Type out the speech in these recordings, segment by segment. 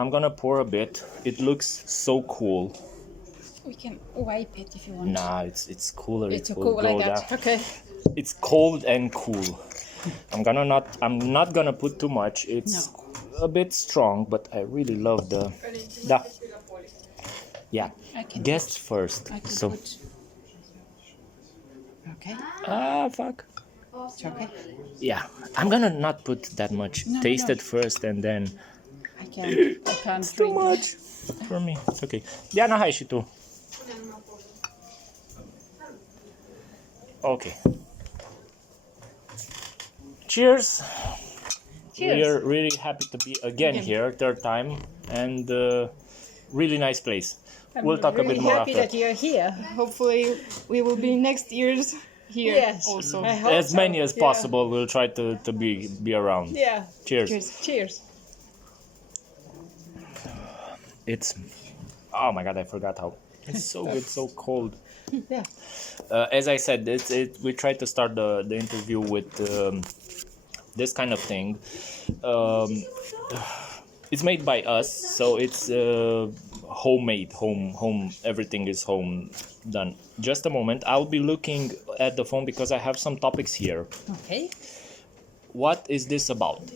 I'm gonna pour a bit. It looks so cool. We can wipe it if you want. Nah, it's cooler. It's it will cool go like that. down. Okay. It's cold and cool. I'm not gonna put too much. It's a bit strong, but I really love the. Yeah. Guest first. I can so. put. Okay. Ah, fuck. It's okay. Yeah, I'm gonna not put that much. Taste it first and then. I can't It's too much for me. It's okay. Diana, hai și tu. Okay. Cheers. Cheers. We are really happy to be again here, third time, and really nice place. We'll talk a bit more happy after. that you're here. Hopefully we will be next year's here Yes. also. I hope As many so. as possible, we'll try to be around. Yeah. Cheers. Cheers. It's, oh my god, I forgot how. It's so good, so cold. Yeah. As I said, we tried to start the interview with this kind of thing. It's made by us, so it's homemade, home. Everything is home done. Just a moment, I'll be looking at the phone because I have some topics here. Okay. What is this about?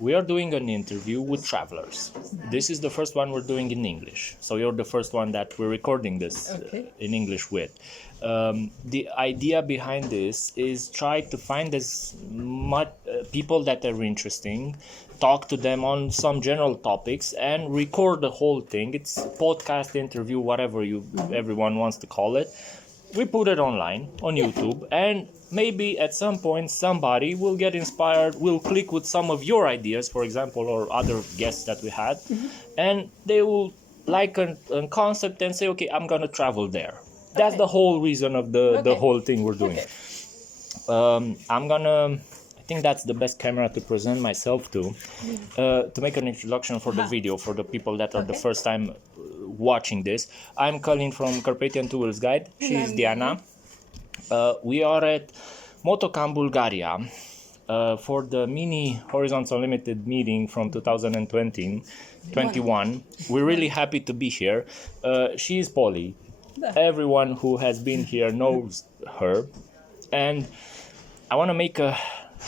We are doing an interview with travelers. This is the first one we're doing in English. So you're the first one that we're recording this in English with. The idea behind this is try to find as much people that are interesting, talk to them on some general topics, and record the whole thing. It's podcast, interview, whatever everyone wants to call it. We put it online on YouTube, and maybe at some point somebody will get inspired, will click with some of your ideas, for example, or other guests that we had, and they will like a concept and say, okay, I'm gonna travel there. That's the whole reason of the whole thing we're doing. I think that's the best camera to present myself to make an introduction for the video for the people that are the first time watching this. I'm Colin from Carpathian Tools Guide. She's Diana. We are at MotoCamp Bulgaria for the mini Horizons Unlimited meeting from 2021. We're really happy to be here. She's Polly. Everyone who has been here knows her. And I want to make a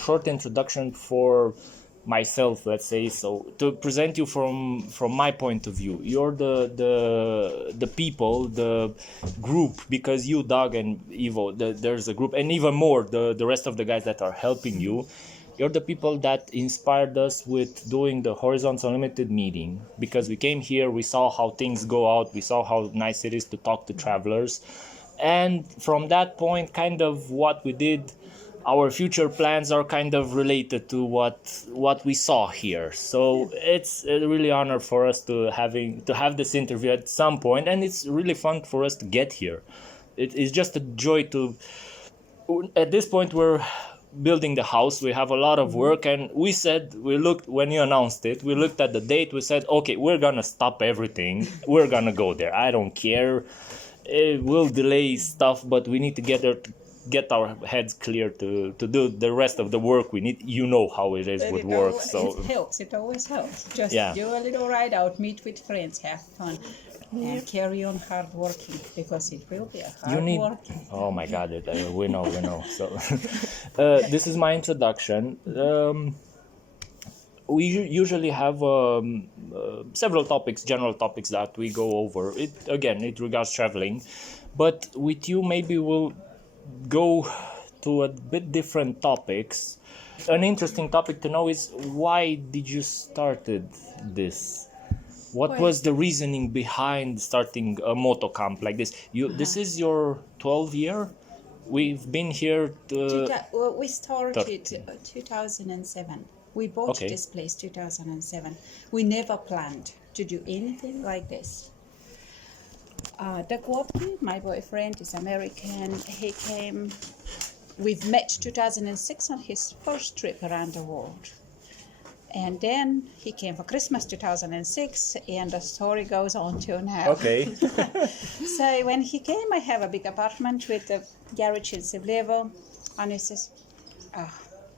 short introduction for myself, let's say, so to present you from my point of view. You're the people, the group, because you, Doug, and Ivo, there's a group, and even more the rest of the guys that are helping you. You're the people that inspired us with doing the Horizons Unlimited meeting, because we came here, we saw how things go out, we saw how nice it is to talk to travelers, and from that point, kind of what we did, our future plans are kind of related to what we saw here. So it's a really honor for us to have this interview at some point, and it's really fun for us to get here. It is just a joy to. At this point, we're building the house. We have a lot of work, and we looked when you announced it. We looked at the date. We said, okay, we're gonna stop everything. We're gonna go there. I don't care. It will delay stuff, but we need to get there. Get our heads clear to do the rest of the work we need. You know how it is with work, so it helps. It always helps. Just do a little ride out, meet with friends, have fun, and carry on hard working, because it will be a hard working. Oh my God, we know. So this is my introduction. We usually have several topics, general topics that we go over. It regards traveling, but with you maybe we'll go to a bit different topics. An interesting topic to know is, why did you started this? What was the reasoning behind starting a MotoCamp like this? This is your 12th year? We've been here... Well, we started 2007. We bought this place 2007. We never planned to do anything like this. Doug Watkin, my boyfriend, is American. He came... We've met 2006 on his first trip around the world. And then he came for Christmas 2006, and the story goes on till now. Okay. So when he came, I have a big apartment with a garage in Sivlevo, and he says,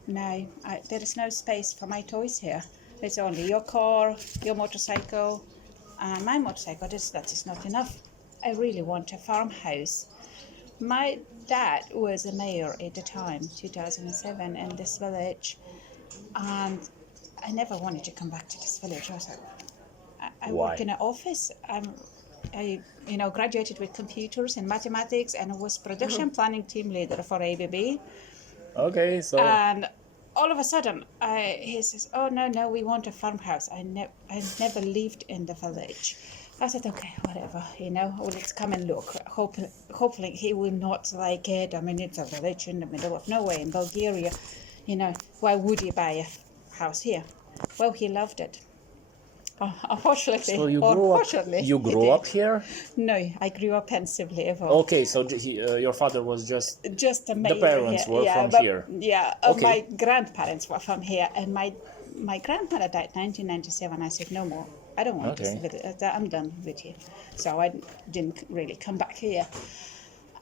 no, there is no space for my toys here. It's only your car, your motorcycle, and my motorcycle. That is not enough. I really want a farmhouse. My dad was a mayor at the time, 2007, in this village, and I never wanted to come back to this village. I was like, I work in an office. I graduated with computers and mathematics, and I was production planning team leader for ABB. Okay, so... And all of a sudden, he says, oh, no, we want a farmhouse. I never lived in the village. I said, okay, whatever, let's come and look. Hopefully he will not like it. I mean, it's a village in the middle of nowhere in Bulgaria. Why would he buy a house here? Well, he loved it. Unfortunately. So you grew up here? No, I grew up in Sivlevo. Okay, so your father was just a mayor. The parents were from here. Yeah, my grandparents were from here, and my grandmother died 1997. I said, no more. I don't want to live it. I'm done with you. So I didn't really come back here.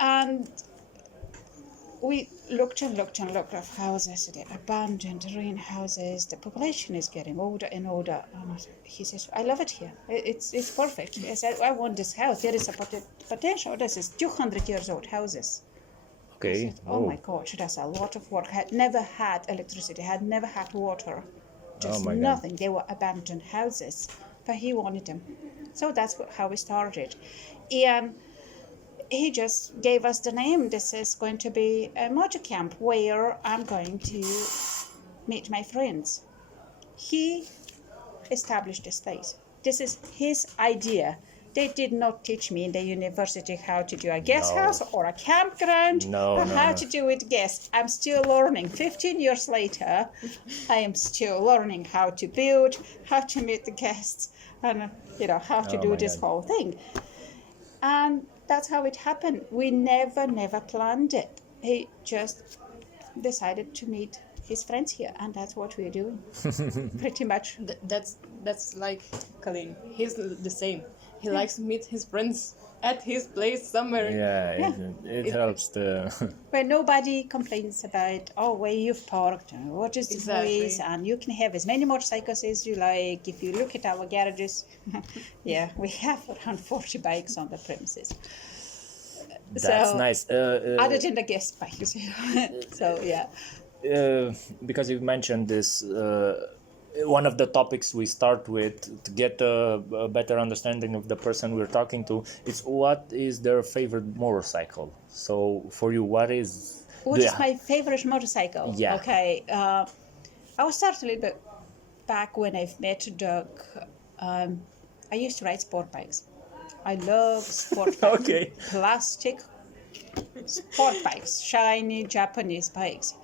And we looked at houses, the abandoned ruined houses. The population is getting older and older. And he says, I love it here. It's perfect. He said, I want this house. There is a potential. This is 200 years old houses. Okay. Said, oh my gosh, that's a lot of work. Had never had electricity, had never had water. Just nothing. They were abandoned houses. But he wanted them. So that's how we started. And he just gave us the name. This is going to be a MotoCamp where I'm going to meet my friends. He established this place. This is his idea. They did not teach me in the university how to do a guest house or a campground or how to do it guest. I'm still learning. 15 years later, I am still learning how to build, how to meet the guests, and how to do this whole thing. And that's how it happened. We never planned it. He just decided to meet his friends here, and that's what we're doing. Pretty much. That's like Kalin. He's the same. He likes to meet his friends at his place somewhere. Yeah. It helps to... Where nobody complains about, where you've parked, what is the place, and you can have as many motorcycles as you like. If you look at our garages, we have around 40 bikes on the premises. That's nice. Other than the guest bikes. So, yeah. Because you mentioned this... one of the topics we start with to get a better understanding of the person we're talking to, it's what is their favorite motorcycle. So for you, what is my favorite motorcycle? Yeah. Okay. I will start a little bit back when I've met Doug. I used to ride sport bikes. I love sport bikes. Okay. Plastic sport bikes, shiny Japanese bikes.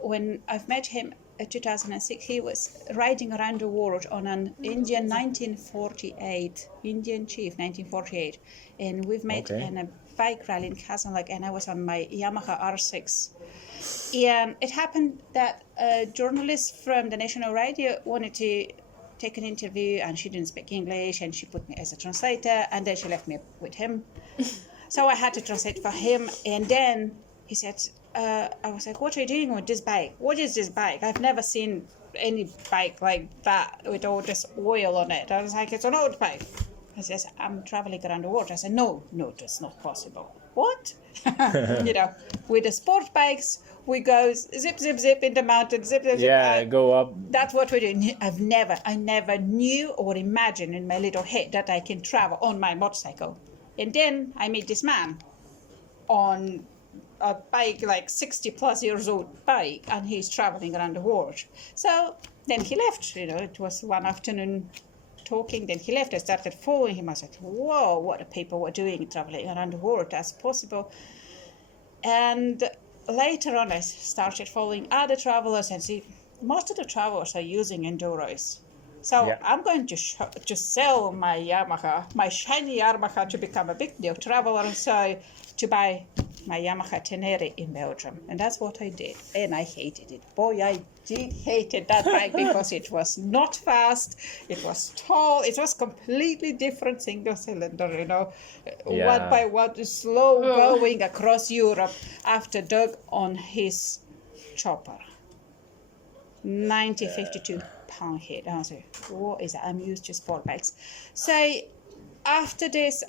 When I've met him, 2006, he was riding around the world on an Indian 1948, Indian Chief 1948, and we've met in a bike rally in Kazanlak, and I was on my Yamaha R6. And it happened that a journalist from the national radio wanted to take an interview, and she didn't speak English, and she put me as a translator, and then she left me with him. So I had to translate for him, and then he said, I was like, what are you doing with this bike? What is this bike? I've never seen any bike like that with all this oil on it. I was like, it's an old bike. He says, I'm traveling around the world. I said, no, that's not possible. What? With the sport bikes, we go zip in the mountains, zip. Yeah, go up. That's what we're doing. I never knew or imagined in my little head that I can travel on my motorcycle. And then I meet this man on a bike, like 60 plus years old bike, and he's traveling around the world. So then he left, it was one afternoon talking. Then he left. I started following him. I said, whoa, what the people were doing, traveling around the world as possible. And later on, I started following other travelers and see most of the travelers are using enduros. So Yeah. I'm going to sell my Yamaha, my shiny Yamaha, to become a big deal traveler. So to buy my Yamaha Tenere in Belgium. And that's what I did. And I hated it. Boy, I did hate that bike because it was not fast. It was tall. It was completely different single cylinder, you know. Yeah. One by one, slow going across Europe after Doug on his chopper. 52 pound head. I was like, what is that? I'm used to sport bikes. So after this,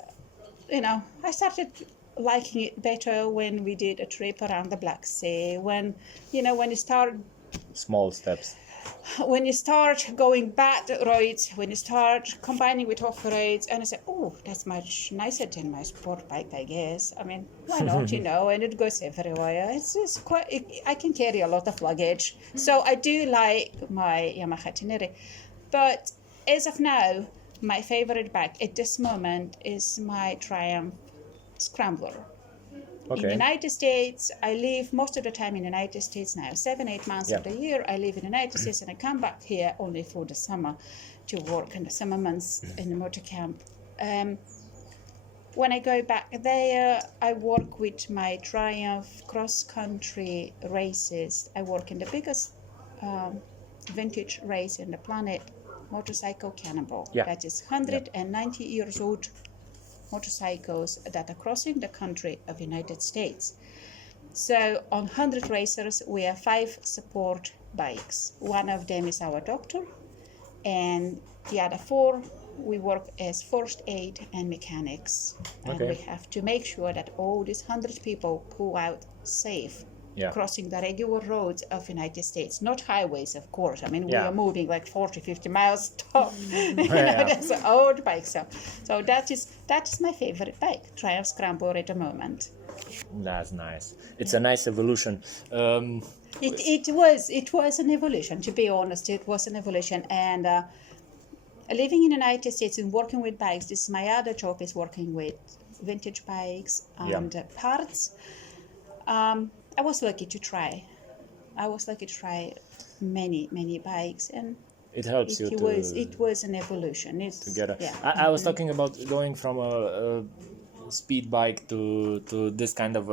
you know, I started liking it better when we did a trip around the Black Sea, when you start Small steps. when you start going bad roads, when you start combining with off roads, and I said, oh, that's much nicer than my sport bike, I guess. I mean, why not, you know, and it goes everywhere. It's just I can carry a lot of luggage. So I do like my Yamaha Tenere. But as of now, my favorite bike at this moment is my Triumph Scrambler. In the United States, I live most of the time in the United States now. 7-8 months of the year, I live in the United States, and I come back here only for the summer to work in the summer months in the MotoCamp. When I go back there, I work with my Triumph cross-country races. I work in the biggest vintage race in the planet, Motorcycle CannonBall. Yeah. That is 190 years old motorcycles that are crossing the country of United States. So on 100 racers, we have 5 support bikes. One of them is our doctor, and the other 4 we work as first aid and mechanics. And we have to make sure that all these 100 people go out safe, crossing the regular roads of United States, not highways, of course. I mean, we are moving like 40-50 miles top. That's an old bike. So that is my favorite bike, Triumph Scrambler at the moment. That's nice. It's a nice evolution. It was an evolution, to be honest. It was an evolution. And living in the United States and working with bikes, this is my other job, is working with vintage bikes and parts. I was lucky to try. Many bikes, and it helps you to. It was an evolution. Together. Yeah. I was talking about going from a speed bike to this kind of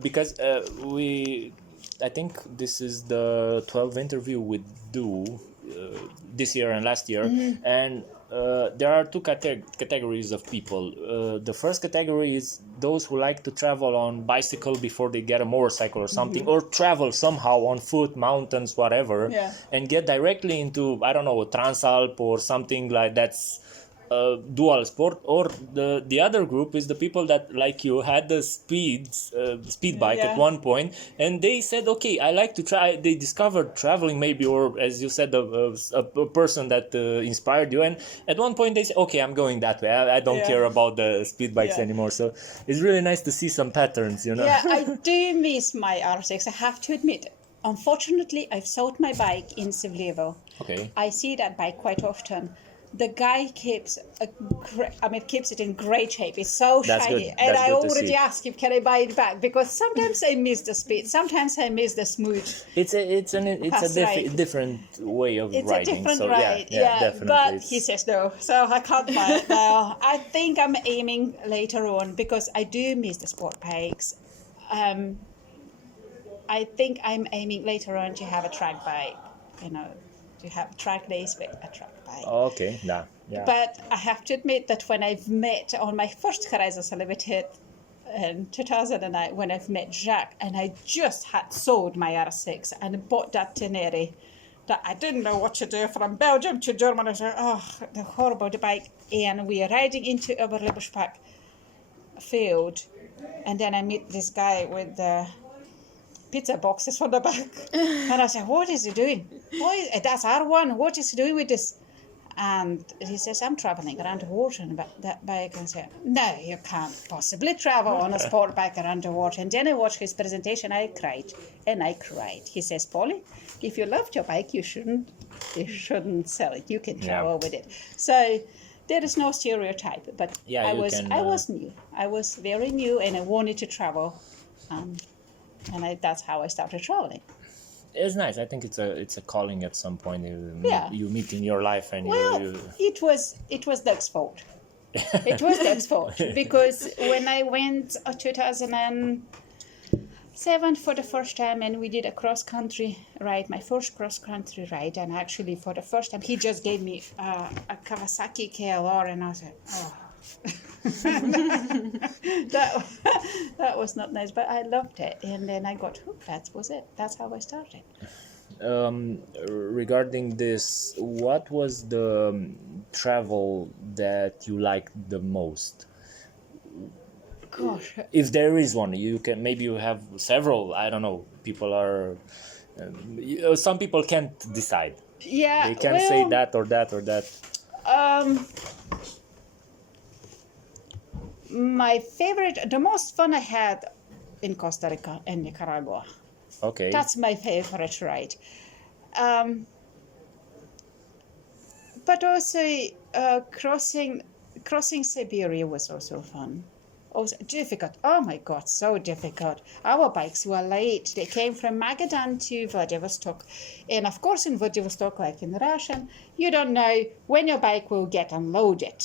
because I think this is the 12th interview we do this year and last year, and there are 2 categories of people. The first category is those who like to travel on bicycle before they get a motorcycle or something, or travel somehow on foot, mountains, whatever, and get directly into, I don't know, a Transalp or something like that's dual sport. Or the other group is the people that, like you, had the speed bike at one point, and they said, okay, I like to try. They discovered traveling maybe, or as you said, a person that inspired you, and at one point they said, okay, I'm going that way. I don't care about the speed bikes anymore. So it's really nice to see some patterns, you know. Yeah, I do miss my R6, I have to admit. Unfortunately, I've sold my bike in Sevlievo. Okay. I see that bike quite often. The guy keeps it in great shape. It's so shiny. And I already asked him, can I buy it back? Because sometimes I miss the speed. Sometimes I miss the smooth. It's a different way of riding. It's a different ride. Yeah, definitely. But he says no. So I can't buy it now. I think I'm aiming later on, because I do miss the sport bikes. I think I'm aiming later on to have a track bike, you know, to have a track race with a track bike. Okay, yeah. But I have to admit that when I've met on my first Horizons Unlimited in 2009, when I've met Jacques, and I just had sold my R6 and bought that Tenere, that I didn't know what to do from Belgium to Germany. I said, oh, the horrible bike. And we are riding into Oberlebuschpark field, and then I meet this guy with the pizza boxes on the back. And I said, what is he doing? That's R1. What is he doing with this? And he says, I'm traveling around the water on that bike. And I say, no, you can't possibly travel on a sport bike around the water. And then I watched his presentation. I cried and I cried. He says, Polly, if you loved your bike, you shouldn't sell it. You can travel with it. So there is no stereotype. But I was new. I was very new, and I wanted to travel. And that's how I started traveling. It's nice. I think it's a calling at some point you meet in your life, and it was Doug's fault. It was Doug's fault because when I went 2007 for the first time, and we did a cross country ride, my first cross country ride, and actually for the first time he just gave me a Kawasaki KLR, and I was like, oh. that was not nice, but I loved it, and then I got hooked. That was it. That's how I started. Regarding this, what was the travel that you liked the most? Gosh, if there is one, maybe you have several. I don't know. People are some people can't decide. Yeah, they can say that or that or that. My favorite, the most fun I had in Costa Rica and Nicaragua. Okay. That's my favorite ride. But also crossing Siberia was also fun. Also difficult. Oh my God, so difficult. Our bikes were late. They came from Magadan to Vladivostok. And of course in Vladivostok, like in Russia, you don't know when your bike will get unloaded.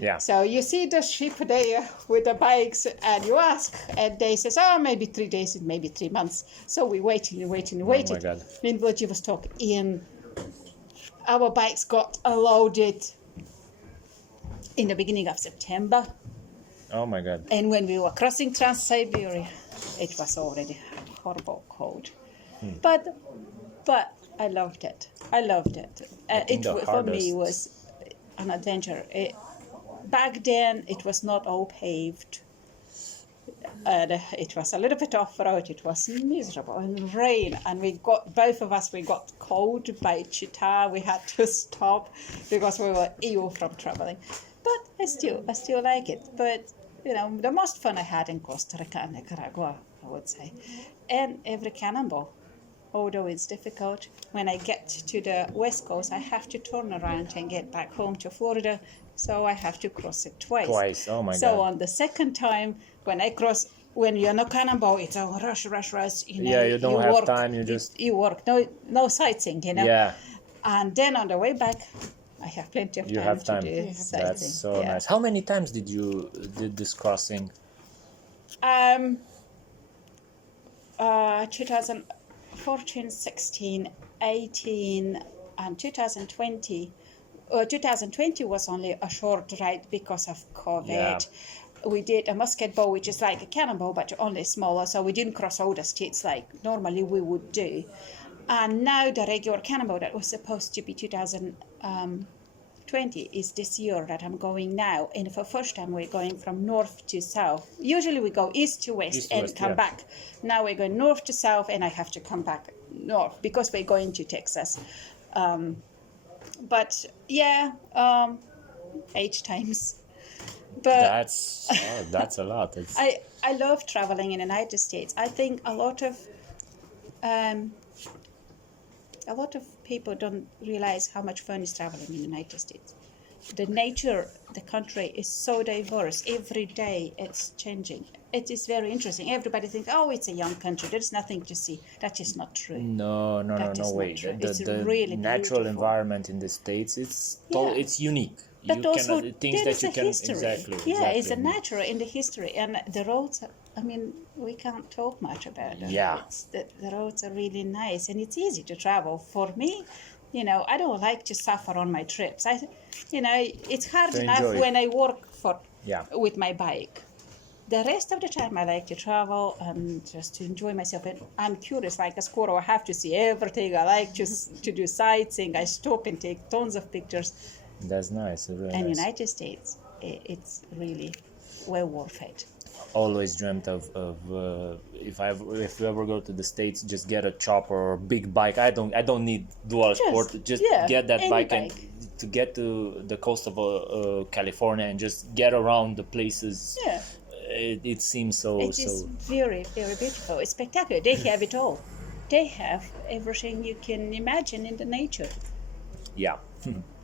Yeah. So you see the ship there with the bikes, and you ask, and they says, oh, maybe 3 days, and maybe 3 months. So we waited. Oh my God. In Vladivostok, our bikes got unloaded in the beginning of September. Oh my God. And when we were crossing Trans-Siberia, it was already horrible cold. But I loved it. For me, it was an adventure. Back then, it was not all paved. It was a little bit off-road. It was miserable and rain. And both of us got cold by Chita. We had to stop because we were ill from traveling. But I still like it. But, the most fun I had in Costa Rica and Nicaragua, I would say. And every cannonball. Although it's difficult, when I get to the West Coast, I have to turn around and get back home to Florida. So I have to cross it twice. Oh my God. So on the second time, when you're on a cannonball, it's a rush. You don't have time. You work. No sightseeing. Yeah. And then on the way back, I have plenty of time to do sightseeing. That's so nice. How many times did this crossing? 2014, 16, 18, and 2020. 2020 was only a short ride because of COVID. Yeah. We did a musket ball, which is like a cannonball, but only smaller. So we didn't cross all the states like normally we would do. And now the regular cannonball that was supposed to be 2020 is this year that I'm going now. And for the first time, we're going from north to south. Usually we go east to west and come back. Now we're going north to south, and I have to come back north because we're going to Texas. But 8 times. But that's a lot. I love traveling in the United States. I think a lot of people don't realize how much fun is traveling in the United States. The nature, the country is so diverse. Every day it's changing. It is very interesting. Everybody thinks, oh, it's a young country. There's nothing to see. That is not true. No way. The really natural environment in the States, it's unique. But also, things that you can exactly. It's a natural in the history, and the roads. We can't talk much about them. Yeah, the roads are really nice, and it's easy to travel. For me, I don't like to suffer on my trips. It's hard enough when I work with my bike. The rest of the time, I like to travel and just to enjoy myself. And I'm curious, like a squirrel. I have to see everything. I like to do sightseeing. I stop and take tons of pictures. That's nice. Really and nice. United States, it's really well worth it. Always dreamt of if you ever go to the States, just get a chopper or big bike. I don't need dual sport. Just get that bike and to get to the coast of California and just get around the places. Yeah. It seems so. It is very, very beautiful. It's spectacular. They have it all. They have everything you can imagine in the nature. Yeah.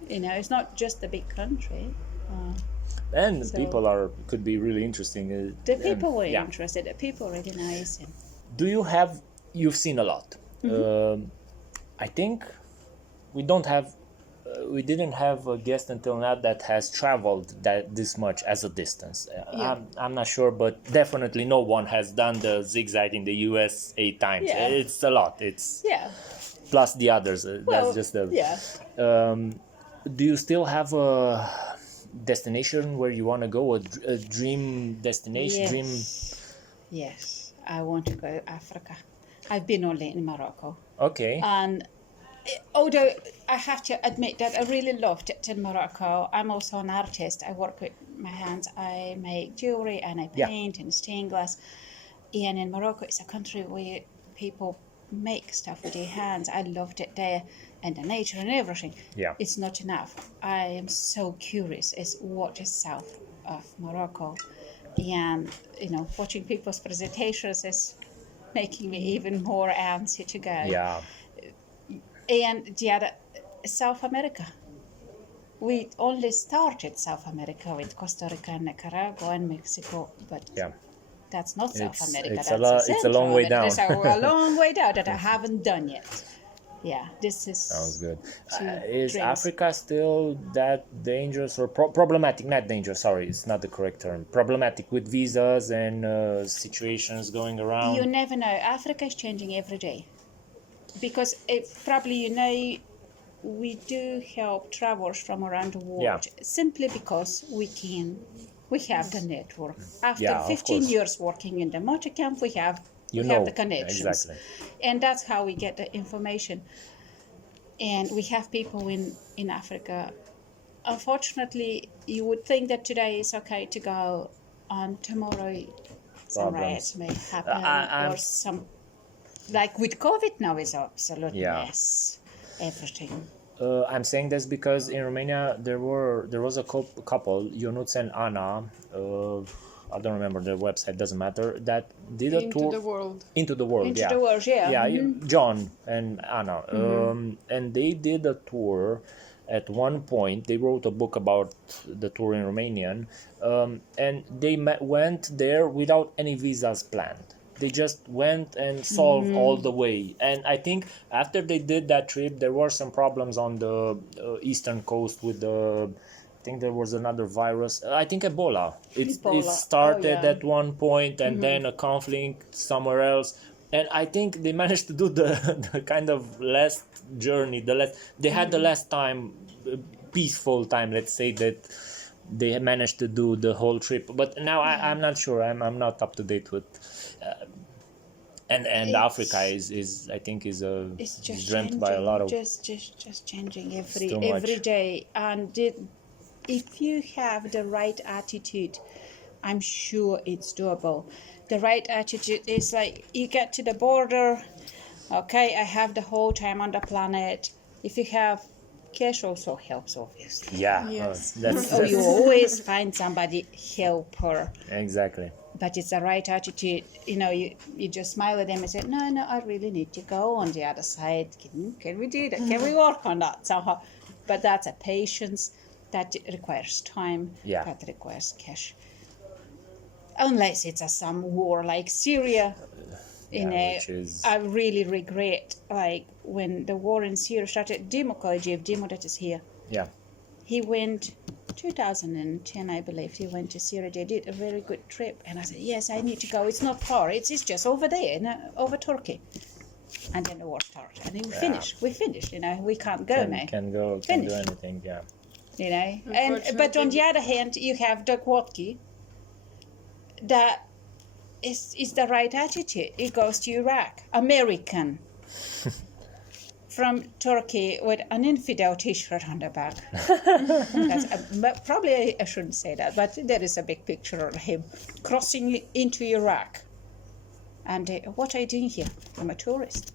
You know, it's not just a big country. And So- people could be really interesting. The people were yeah. interested. The people were really nice. And Do you have? You've seen a lot. I think we didn't have a guest until now that has traveled this much as a distance. I'm not sure, but definitely no one has done the zigzag in the US 8 times. Yeah. It's a lot. It's yeah. plus the others. Well, That's just a. yeah. Do you still have a destination where you want to go? A dream destination? Yes. Dream. Yes. I want to go to Africa. I've been only in Morocco. Okay. And although I have to admit that I really loved it in Morocco, I'm also an artist. I work with my hands. I make jewelry and I Yeah. paint and stained glass. And in Morocco, it's a country where people make stuff with their hands. I loved it there, and the nature and everything. Yeah. It's not enough. I am so curious as what is south of Morocco. And, you know, watching people's presentations is making me even more antsy to go. Yeah. And the other, South America. We only started South America with Costa Rica and Nicaragua and Mexico, but Yeah. that's not South It's- America. it's That's it's a long way down. It's a long way down that I haven't done yet. Yeah, this is. Sounds good. Two Is dreams. Africa still that dangerous or problematic? Not dangerous, sorry, it's not the correct term. Problematic with visas and situations going around? You never know. Africa is changing every day. Because probably you know, we do help travelers from around the world Yeah. simply because we have the network. After Yeah, of 15 course. years working in the MotorCamp, we have the connections. exactly. And that's how we get the information. And we have people in Africa. Unfortunately, you would think that today is okay to go, and tomorrow some Problems. riots may happen, I'm- or some, like with COVID now is absolute Yeah. mess. Everything. I'm saying this because in Romania there was a couple, Ionuț and Ana, I don't remember their website, doesn't matter, that did a Into tour the world. into the world. Into yeah. the world, yeah. Yeah, Mhm. John and Anna, and they did a tour. At one point, they wrote a book about the tour in Romanian, and they went there without any visas planned. They just went and solved all the way. And I think after they did that trip, there were some problems on the eastern coast with I think there was another virus. I think Ebola. It Ebola. started Oh, yeah. at one point and then a conflict somewhere else. And I think they managed to do the kind of last journey. They had the last time, peaceful time, let's say, that they managed to do the whole trip. But now I'm not sure. I'm not up to date with. And Africa is I think is It's just dreamt changing, by a lot of just changing too much. every day. And if you have the right attitude, I'm sure it's doable. The right attitude is like you get to the border. Okay, I have the whole time on the planet. If you have cash, also helps, obviously. yeah. Yes. Oh, you always find somebody helper. Exactly. But it's the right attitude. You know, you just smile at them and say, no, I really need to go on the other side. Can we do that? Can we work on that somehow? But that's a patience. That requires time. Yeah. That requires cash. Unless it's some war like Syria. Which is I really regret, like, when the war in Syria started, Dimo Kojiv, Dimo that is here, yeah. he went 2010, I believe. He went to Syria. They did a very good trip, and I said, yes, I need to go. It's not far. It's just over there, over Turkey. And then the war started, and then we finished. You know, we can't go now. Can do Finish. anything. Yeah. You know, but on the other hand, you have Doug Watke. That is the right attitude. He goes to Iraq, American. From Turkey with an infidel T-shirt on the back. But probably I shouldn't say that, but there is a big picture of him crossing into Iraq. And what are you doing here? I'm a tourist.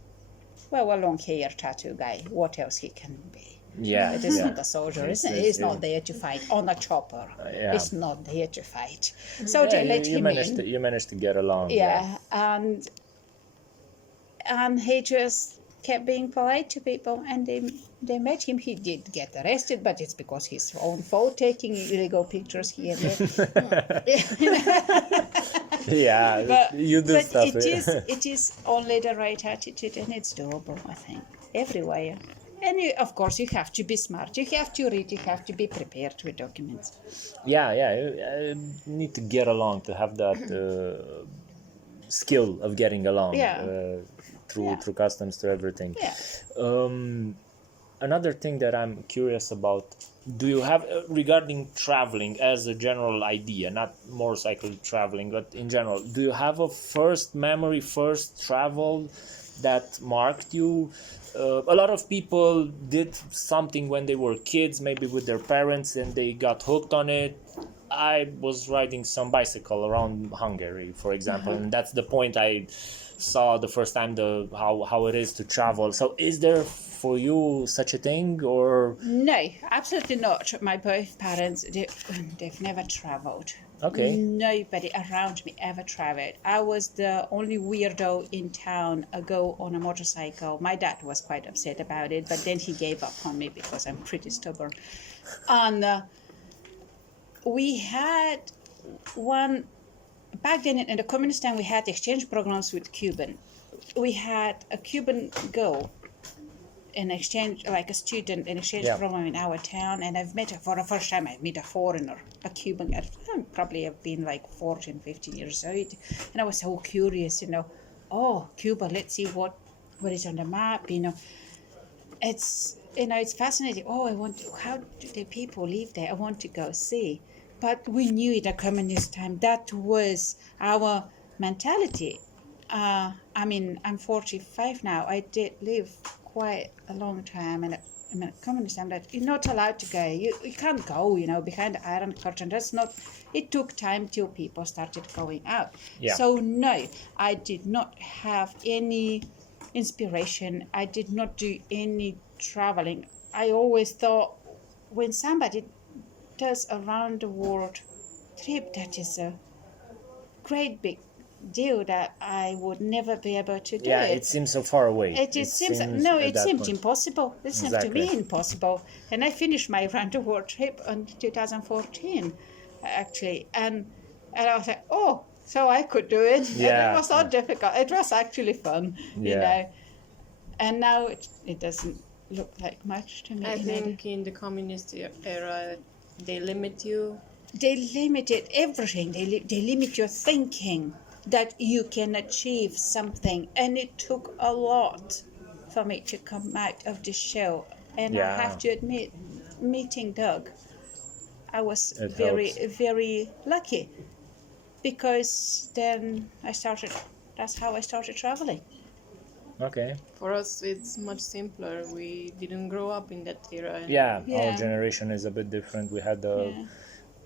Well, a long hair tattoo guy. What else he can be? Yeah, It is yeah. not a soldier, It's- isn't it? it's- He's not there to fight on a chopper. Yeah. He's not there to fight. So Yeah, they let you him managed in. to, you managed to get along. Yeah, and he just kept being polite to people, and they met him. He did get arrested, but it's because his own fault, taking illegal pictures here and there. Yeah, But, you do but stuff. it is only the right attitude, and it's doable, I think, everywhere. And of course, you have to be smart. You have to read. You have to be prepared with documents. Yeah, you need to get along to have that skill of getting along. Yeah. Through customs, through everything. Yeah. Another thing that I'm curious about, do you have, regarding traveling as a general idea, not motorcycle traveling, but in general, do you have a first memory, first travel that marked you? A lot of people did something when they were kids, maybe with their parents, and they got hooked on it. I was riding some bicycle around Hungary, for example, and that's the point I saw the first time, how it is to travel. So is there for you such a thing, or? No, absolutely not. My both parents, they've never traveled. Okay. Nobody around me ever traveled. I was the only weirdo in town go on a motorcycle. My dad was quite upset about it, but then he gave up on me because I'm pretty stubborn. And we had one, back then in the communist time, we had exchange programs with Cuban. We had a Cuban girl in exchange, like a student in exchange program in our town, and I've met her for the first time. I met a foreigner, a Cuban girl. Probably have been like 14, 15 years old, and I was so curious, oh, Cuba, let's see what is on the map, It's, it's fascinating. Oh, how do the people live there? I want to go see. But we knew in the communist time that was our mentality. I'm 45 now. I did live quite a long time in a communist time that you're not allowed to go. You can't go, behind the Iron Curtain. That's not. It took time till people started going out. Yeah. So no, I did not have any inspiration. I did not do any traveling. I always thought when somebody does a round the world trip, that is a great big deal that I would never be able to do. Yeah, it seems so far away. It seems at it that seemed point. impossible. It seemed to me impossible. And I finished my round the world trip in 2014, actually, and I was like, oh, so I could do it. Yeah. And it was not difficult. It was actually fun, And now it doesn't look like much to me. I think in the communist era, they limit you. They limited everything. They limit your thinking that you can achieve something, and it took a lot for me to come out of the show. And I have to admit, meeting Doug, I was very lucky, because then that's how I started traveling. Okay. For us, it's much simpler. We didn't grow up in that era. Our generation is a bit different. We had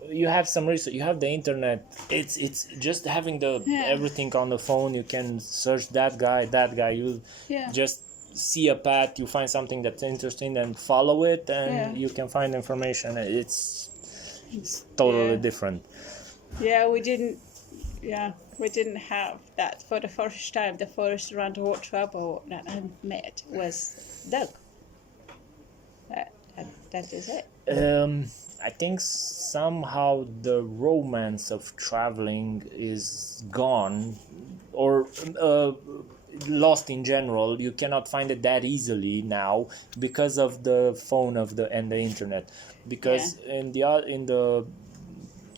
you have some research, you have the internet. It's just having everything on the phone. You can search that guy. You just see a path, you find something that's interesting and follow it, and you can find information. It's totally different. We didn't have that for the first time. The first round the world travel that I met was Doug. That is it. I think somehow the romance of traveling is gone, or lost in general. You cannot find it that easily now because of the phone and the internet. Because in the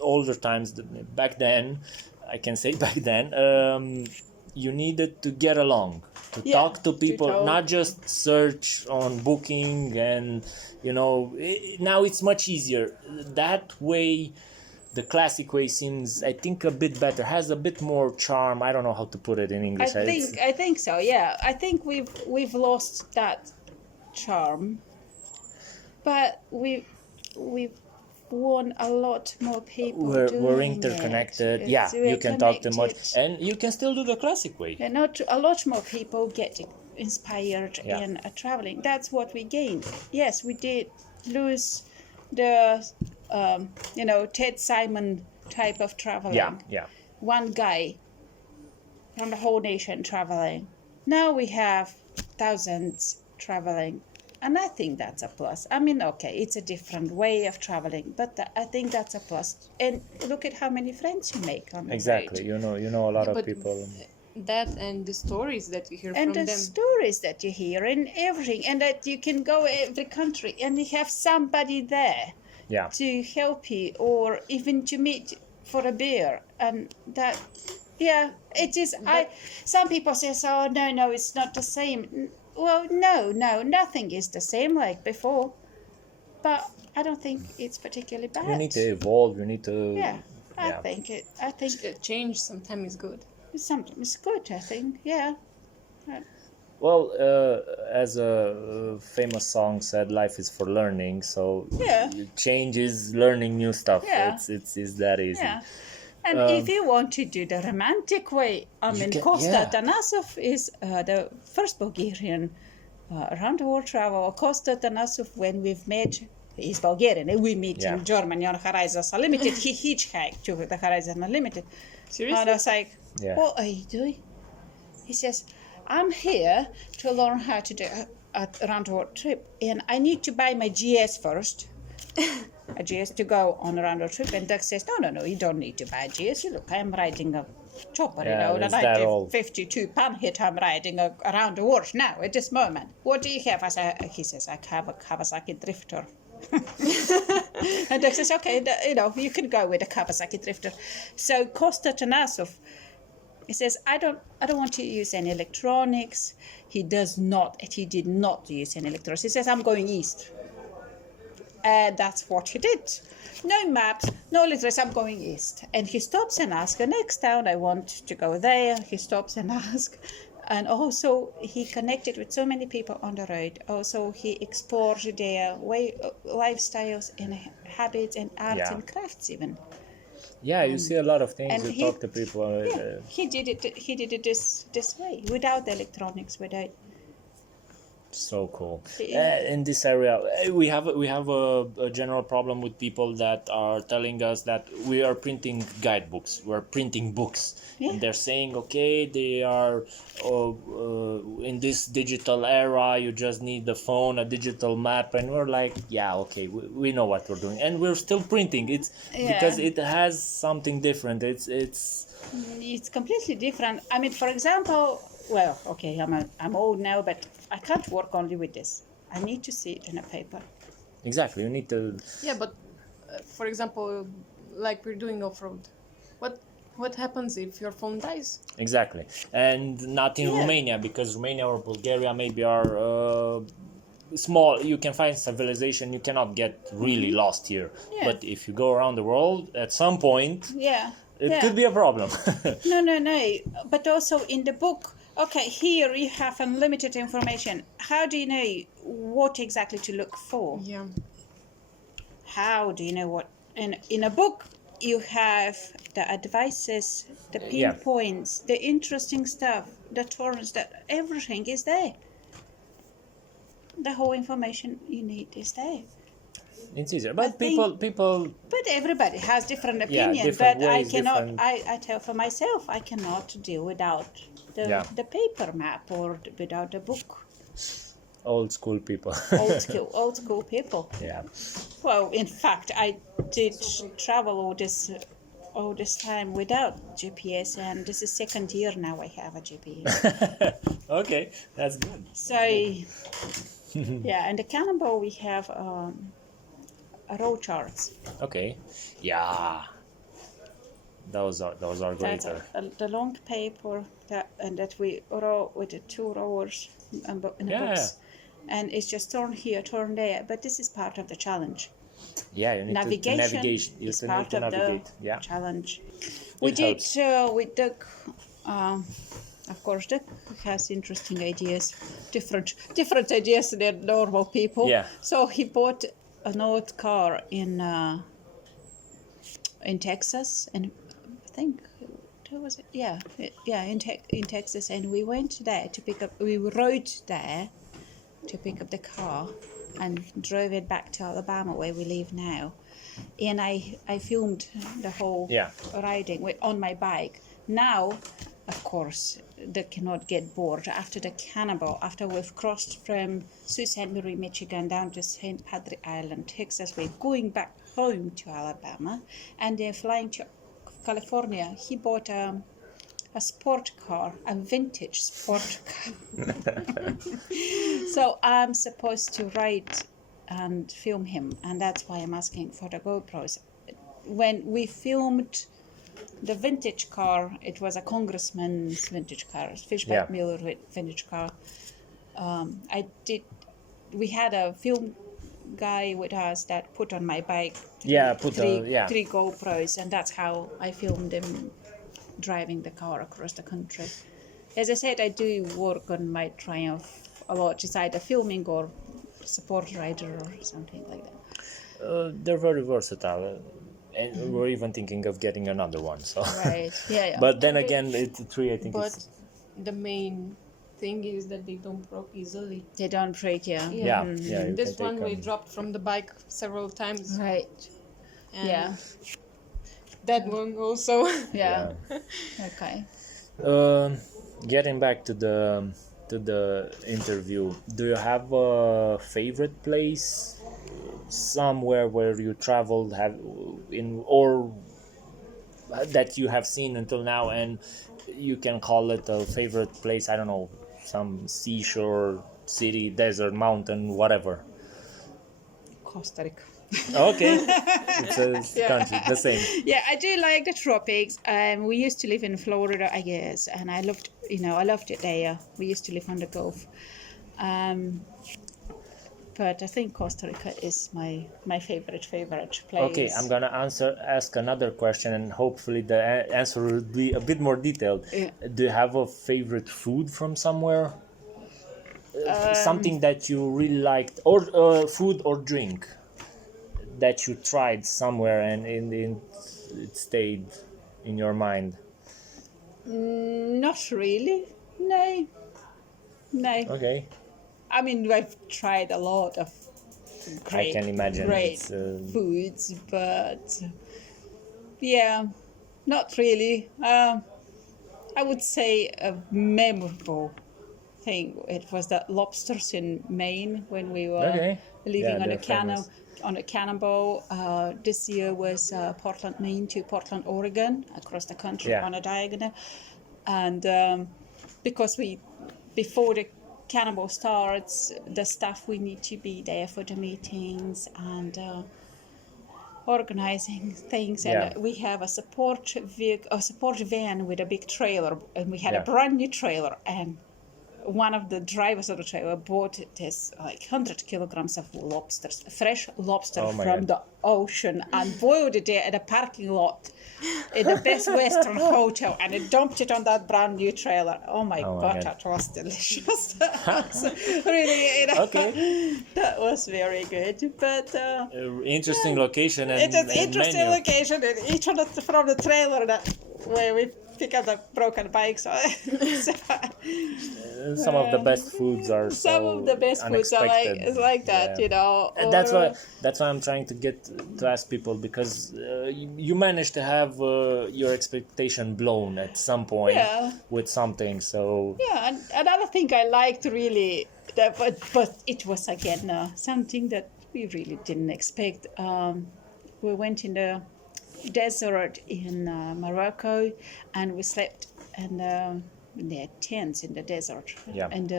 older times, back then, I can say back then, you needed to get along, to talk to people, not just search on Booking, and now it's much easier. That way, the classic way seems, I think, a bit better, has a bit more charm. I don't know how to put it in English. I think so. Yeah, I think we've lost that charm, but we've won a lot more people. We're interconnected. You can talk to much, and you can still do the classic way. And a lot more people get inspired Yeah. in traveling. That's what we gained. Yes, we did lose the, Ted Simon type of traveling. Yeah. One guy from the whole nation traveling. Now we have thousands traveling. And I think that's a plus. I mean, okay, it's a different way of traveling, but I think that's a plus. And look at how many friends you make on the Exactly. road. You know a lot of But people. that and the stories that you hear And from the them. stories that you hear and everything, and that you can go every country and you have somebody there Yeah. to help you, or even to meet for a beer. And that, yeah, it is. Some people say, "Oh no, it's not the same." Well, no, nothing is the same like before. But I don't think it's particularly bad. You need to evolve. You need to. Yeah, I Yeah. think Change sometimes is good. sometimes good. I think, yeah. Well, as a famous song said, life is for learning. So Yeah. change is learning new stuff. Yeah. It's that easy. Yeah. And if you want to do the romantic way, I mean, Costa yeah. Tanasov is the first Bulgarian around the world travel. Costa Tanasov, when we've met, he's Bulgarian, and we meet in Germany on Horizons Unlimited. He hitchhiked to the Horizons Unlimited. Seriously? And I was like, Yeah. what are you doing? He says, I'm here to learn how to do a round the world trip, and I need to buy my GS first. A GS to go on a round world trip. And Doug says, no, you don't need to buy a GS. Look, I'm riding a chopper, Yeah, the is that all? 52-pound hit. I'm riding around the world now at this moment. What do you have? He says, I have a Kawasaki Drifter. And Doug says, okay, you can go with a Kawasaki Drifter. So Costa Tanasov, he says, I don't want to use any electronics. He did not use any electronics. He says, I'm going east. And that's what he did. No maps, no letters, I'm going east. And he stops and asks, the next town I want to go there. He stops and asks. And also he connected with so many people on the road. Also he explored their lifestyles and habits and arts and crafts even. Yeah, you see a lot of things. And You talk to people. he did it this way, without the electronics, without. So cool. Yeah. In this area, we have a general problem with people that are telling us that we are printing guidebooks. We're printing books, and they're saying, okay, they are in this digital era. You just need the phone, a digital map, and we're like, yeah, okay, we know what we're doing, and we're still printing. It's because it has something different. It's completely different. I mean, for example, well, okay, I'm old now, but I can't work only with this. I need to see it in a paper. Exactly. You need to. Yeah, but for example, like we're doing off-road, what happens if your phone dies? Exactly, and not in Romania, because Romania or Bulgaria maybe are small. You can find civilization. You cannot get really lost here. Yeah. But if you go around the world, at some point, it could be a problem. No. But also in the book. Okay, here you have unlimited information. How do you know what exactly to look for? Yeah. How do you know what? In a book, you have the advices, the pinpoints, the interesting stuff, the turns, that everything is there. The whole information you need is there. It's easier, but people. But everybody has different opinions. different but ways, I cannot. different- I tell for myself, I cannot deal without the paper map or without the book. Old school people. Old school people. Yeah. Well, in fact, I did travel all this time without GPS, and this is second year now I have a GPS. Okay, that's good. So, and the CannonBall we have road charts. Okay. Yeah. Those are great. That's the long paper that we wrote with the 2 rowers in the books. And it's just turn here, turn there. But this is part of the challenge. Yeah, you need Navigation to navigate. You is need part to of navigate. the challenge. We did with Doug. Of course, Doug has interesting ideas, different ideas than normal people. Yeah. So he bought an old car in Texas, and I think Where was it? In Texas, and we went there to pick up. We rode there to pick up the car, and drove it back to Alabama, where we live now. And I filmed the whole riding on my bike. Now, of course, they cannot get bored. After the Cannonball, after we've crossed from Sault Ste. Marie, Michigan, down to St. Patrick Island, Texas, we're going back home to Alabama, and they're flying to California. He bought a sport car, a vintage sport car. So I'm supposed to ride and film him, and that's why I'm asking for the GoPros. When we filmed the vintage car, it was a congressman's vintage car, Fishback Miller vintage car. We had a film guy with us that put on my bike three GoPros, and that's how I filmed him driving the car across the country. As I said, I do work on my Triumph a lot. It's either filming or support rider or something like that. They're very versatile, and we're even thinking of getting another one. So. Right. Yeah. But then again, it's three. I think. But the main thing is that they don't break easily. They don't break, Yeah. This one we dropped from the bike several times. Right. And that one also. Yeah. Okay. Getting back to the interview, do you have a favorite place somewhere where you traveled or that you have seen until now, and you can call it a favorite place? I don't know, some seashore, city, desert, mountain, whatever. Costa Rica. Okay. It's a country, the same. Yeah, I do like the tropics. We used to live in Florida, I guess, and I loved it there. We used to live on the Gulf. But I think Costa Rica is my favorite place. Okay, I'm gonna ask another question, and hopefully the answer will be a bit more detailed. Yeah. Do you have a favorite food from somewhere? Something that you really liked, or food or drink that you tried somewhere and it stayed in your mind? Not really. No. Okay. I mean, I've tried a lot of great foods, but not really. I would say a memorable thing. It was the lobsters in Maine when we were living on a cannonball. This year was Portland, Maine to Portland, Oregon, across the country on a diagonal, and because before the cannonball starts, the staff, we need to be there for the meetings and organizing things, and we have a support van with a big trailer, and we had a brand new trailer, and one of the drivers of the trailer bought this 100 kilograms of lobsters, fresh lobster from the ocean, and boiled it there at a parking lot in the Best Western Hotel, and it dumped it on that brand new trailer. Oh my God, that was delicious. Really, that was very good. But interesting location, and it is interesting menu. location, and each of from the trailer where we pick up the broken bikes. Some of the best foods are some of the best foods are like that, And that's why I'm trying to ask people, because you managed to have your expectation blown at some point with something. So and another thing I liked really, but it was again something that we really didn't expect. We went in the desert in Morocco, and we slept in their tents in the desert, and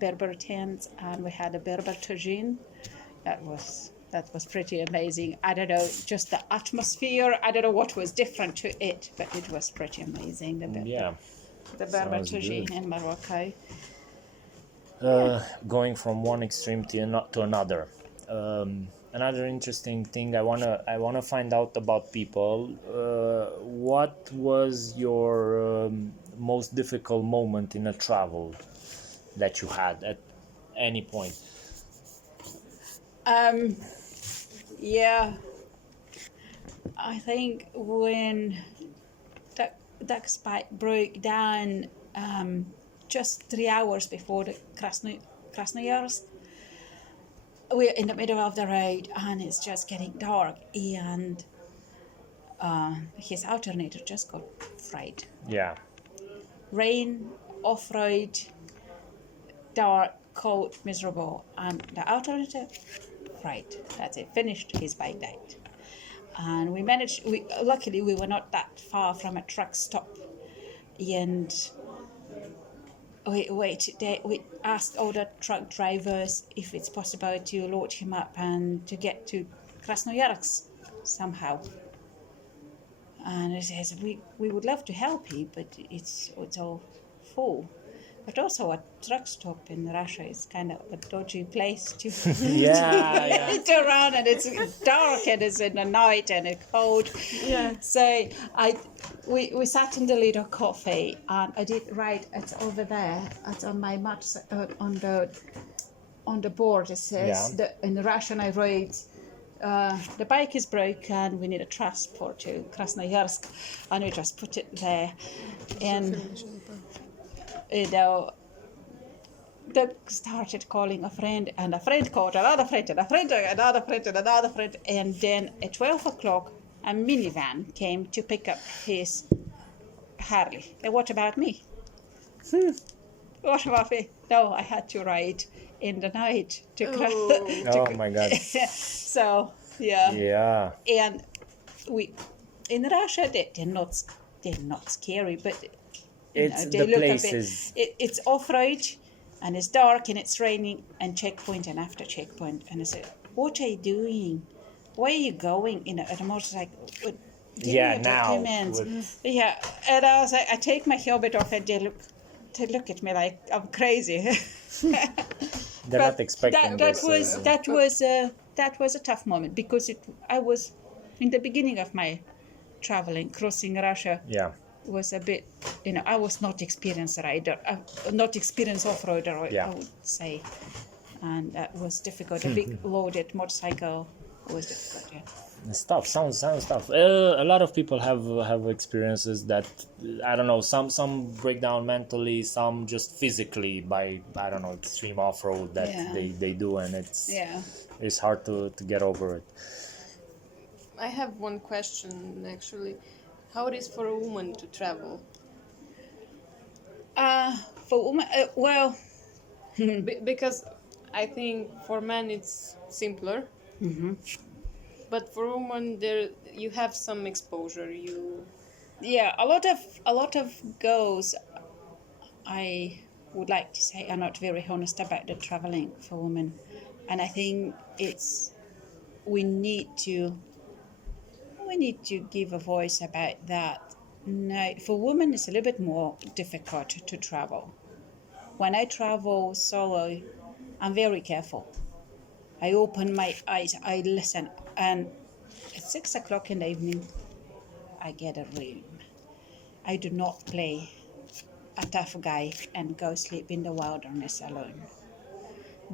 Berber tents, and we had a Berber tagine. That was pretty amazing. I don't know, just the atmosphere. I don't know what was different to it, but it was pretty amazing. The Berber tagine in Morocco. Going from one extreme to another. Another interesting thing I wanna find out about people. What was your most difficult moment in a travel that you had at any point? I think when Doug's bike broke down just 3 hours before the Krasnoyarsk. We're in the middle of the road and it's just getting dark, and his alternator just got fried. Yeah. Rain, off-road, dark, cold, miserable, and the alternator fried. That's it, finished. His bike died. And we managed, luckily we were not that far from a truck stop, and we asked all the truck drivers if it's possible to load him up and to get to Krasnoyarsk somehow. And it says we would love to help you, but it's all full. But also a truck stop in Russia is kind of a dodgy place to Yeah. to run, and it's dark and it's in the night and it's cold. Yeah. So we sat in the little cafe, and I did write it over there. It's on my on the board. It says in Russian I wrote, the bike is broken, we need a transport to Krasnoyarsk, and we just put it there. And Doug started calling a friend, and a friend called another friend, and a friend, and another friend, and another friend, and then at 12 o'clock a minivan came to pick up his Harley. And what about me? What about me? No, I had to ride in the night to Oh my God. So yeah. Yeah. And we in Russia they're not scary, but It's they the look place a bit. is. It's off-road, and it's dark, and it's raining, and checkpoint and after checkpoint, and I said, "What are you doing? Where are you going in a motorcycle?" Give me Yeah, your now documents." Yeah, and I was like, I take my helmet off, and they look at me like I'm crazy. They're But not expecting this. that was a tough moment, because I was in the beginning of my traveling, crossing Russia. Yeah. Was a bit, I was not experienced rider, not experienced off-roader, I would say, and that was difficult. A big loaded motorcycle was difficult. Yeah. Stuff sounds tough. A lot of people have experiences that I don't know. Some break down mentally, some just physically by I don't know extreme off road that they do, and it's hard to get over it. I have one question actually. How it is for a woman to travel? For women, well, Because I think for men it's simpler. But for women, there you have some exposure. yeah, a lot of girls, I would like to say, are not very honest about the traveling for women, and I think we need to give a voice about that. No, for women it's a little bit more difficult to travel. When I travel solo, I'm very careful. I open my eyes, I listen, and at 6 o'clock in the evening, I get a room. I do not play a tough guy and go sleep in the wilderness alone.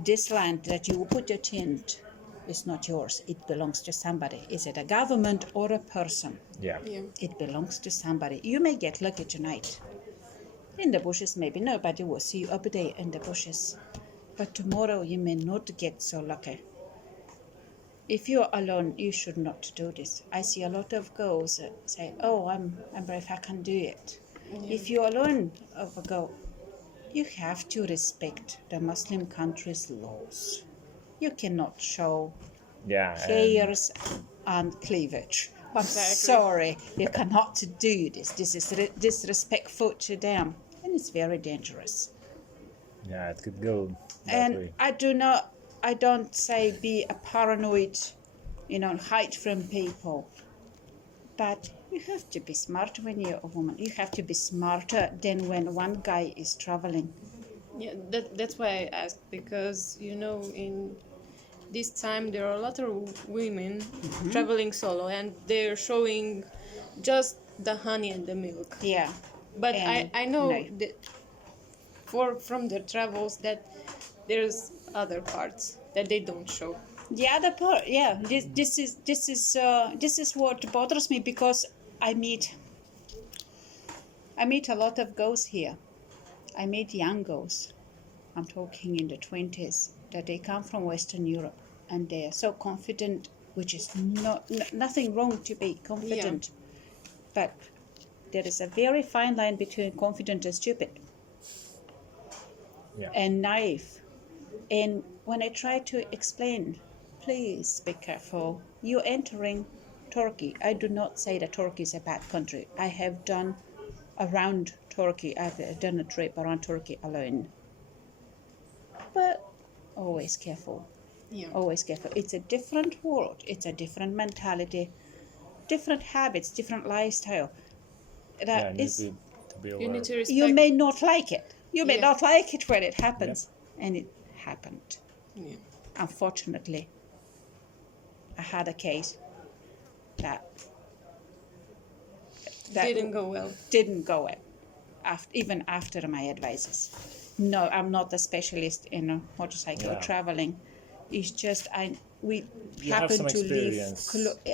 This land that you put your tent is not yours. It belongs to somebody. Is it a government or a person? Yeah. It belongs to somebody. You may get lucky tonight. In the bushes, maybe nobody will see you up there in the bushes. But tomorrow you may not get so lucky. If you're alone, you should not do this. I see a lot of girls say, "Oh, I'm brave, I can do it." If you're alone of a girl, you have to respect the Muslim country's laws. You cannot show hairs and cleavage. I'm sorry, you cannot do this. This is disrespectful to them, and it's very dangerous. Yeah, it could go that And way. I don't say be a paranoid, hide from people. But you have to be smart when you're a woman. You have to be smarter than when one guy is traveling. Yeah, that's why I asked, because in this time there are a lot of women traveling solo, and they're showing just the honey and the milk. Yeah. But And I know no. that from their travels that there's other parts that they don't show. The other part, yeah, this is what bothers me, because I meet I meet a lot of girls here. I meet young girls. I'm talking in the 20s, that they come from Western Europe and they are so confident, which is nothing wrong to be confident. But there is a very fine line between confident and stupid and naive. And when I try to explain, please be careful. You're entering Turkey. I do not say that Turkey is a bad country. I have done around Turkey. I've done a trip around Turkey alone. But always careful. Yeah. Always careful. It's a different world. It's a different mentality, different habits, different lifestyle. That is, to be aware. You need to respect. you may not like it. You may not like it when it happens. And it happened. Yeah. Unfortunately, I had a case that Didn't go well. Didn't go well, even after my advices. No, I'm not a specialist in motorcycle traveling. It's just we happen to live.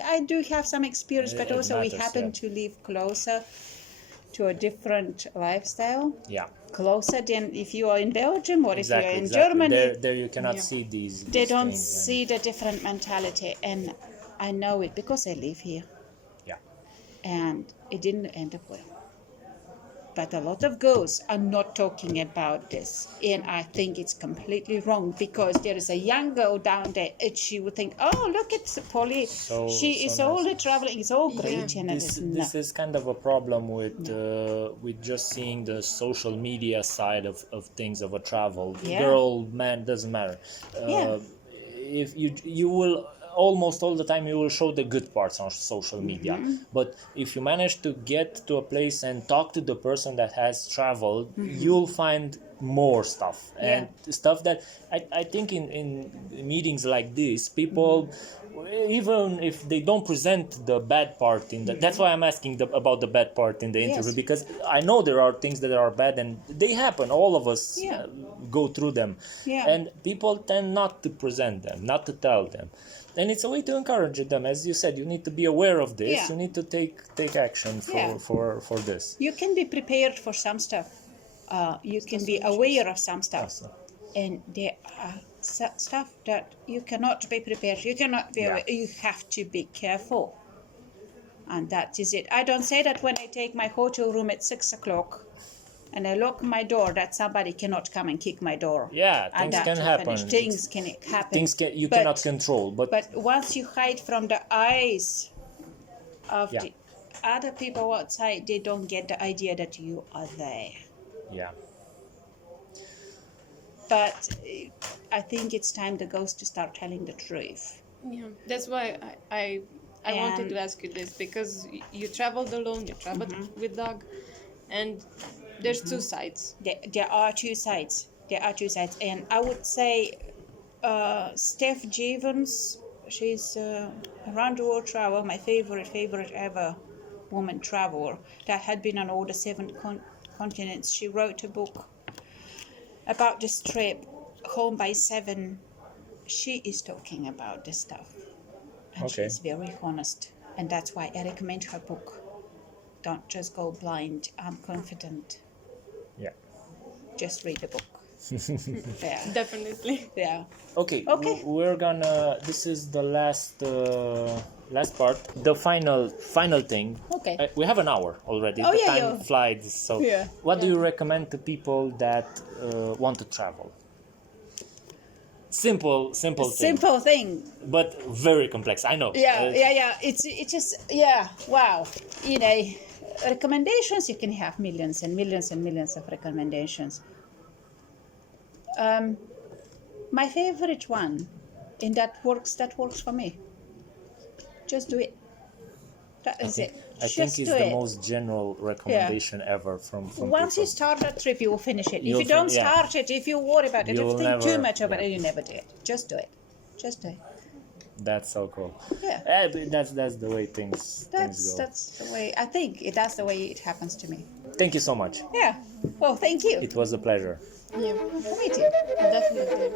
I do have some experience, but also we happen to live closer to a different lifestyle. Yeah. Closer than if you are in Belgium or if you are in Germany. There you cannot see these. They don't see the different mentality, and I know it because I live here. Yeah. And it didn't end up well. But a lot of girls are not talking about this, and I think it's completely wrong because there is a young girl down there, and she would think, "Oh, look at Polly, she is only traveling; it's all great." And this is kind of a problem with just seeing the social media side of things of a travel. Girl, man, doesn't matter. If you will. Almost all the time you will show the good parts on social media, but if you manage to get to a place and talk to the person that has traveled, you'll find more stuff and stuff that I think in meetings like this, people, even if they don't present the bad part in the, that's why I'm asking about the bad part in the interview, because I know there are things that are bad and they happen, all of us go through them, and people tend not to present them, not to tell them. And it's a way to encourage them. As you said, you need to be aware of this. You need to take action for this. You can be prepared for some stuff. You can be aware of some stuff. And there are stuff that you cannot be prepared. You cannot be aware. You have to be careful. And that is it. I don't say that when I take my hotel room at 6 o'clock and I lock my door, that somebody cannot come and kick my door. Yeah, things can happen. Things can happen. You cannot control. But once you hide from the eyes of the other people outside, they don't get the idea that you are there. Yeah. But I think it's time the girls to start telling the truth. Yeah, that's why I wanted to ask you this, because you traveled alone, you traveled with dog, and there's two sides. There are two sides. There are two sides. And I would say Steph Jevons, she's around the world travel, my favorite ever woman traveler that had been on all the 7 continents. She wrote a book about this trip, Home by 7. She is talking about this stuff. And she's very honest. And that's why I recommend her book. Don't just go blind. I'm confident. Yeah. Just read the book. Definitely. Yeah. Okay. We're gonna. This is the last part. The final thing. Okay. We have an hour already. Oh, the time flies. So, what do you recommend to people that want to travel? Simple thing. Simple thing. But very complex. I know. Yeah. It's just wow. You know, recommendations. You can have millions and millions and millions of recommendations. My favorite one, and that works for me. Just do it. That is it. I think it's the most general recommendation ever from Once people. you start a trip, you will finish it. If you don't start it, if you worry about it, if you think too much about it, you never do it. Just do it. Just do it. That's so cool. Yeah. That's the way things go. That's the way I think. That's the way it happens to me. Thank you so much. Yeah. Well, thank you. It was a pleasure. Yeah. Me too. Definitely.